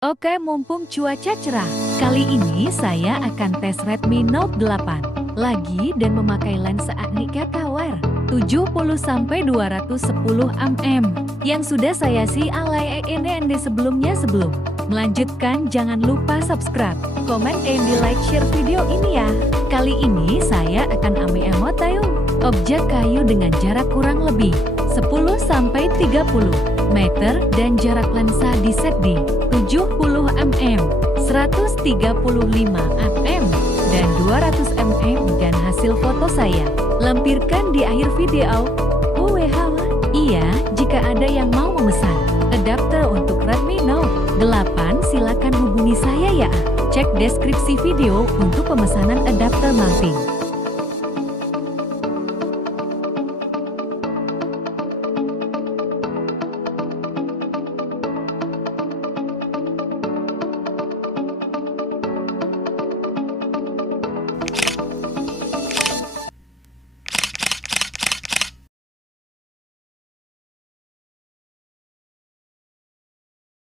Oke, mumpung cuaca cerah, kali ini saya akan tes Redmi Note 8 lagi dan memakai lensa nikkor 70-210 mm yang sudah saya alay sebelumnya. Sebelum melanjutkan, jangan lupa subscribe, komen, dan di like share video ini ya. Kali ini saya akan ambil objek kayu dengan jarak kurang lebih 10-30 meter dan jarak lensa di set di 70 mm, 135 mm, dan 200 mm dan hasil foto saya lampirkan di akhir video. Iya, jika ada yang mau memesan adapter untuk Redmi Note 8 silakan hubungi saya ya. Cek deskripsi video untuk pemesanan adapter mounting.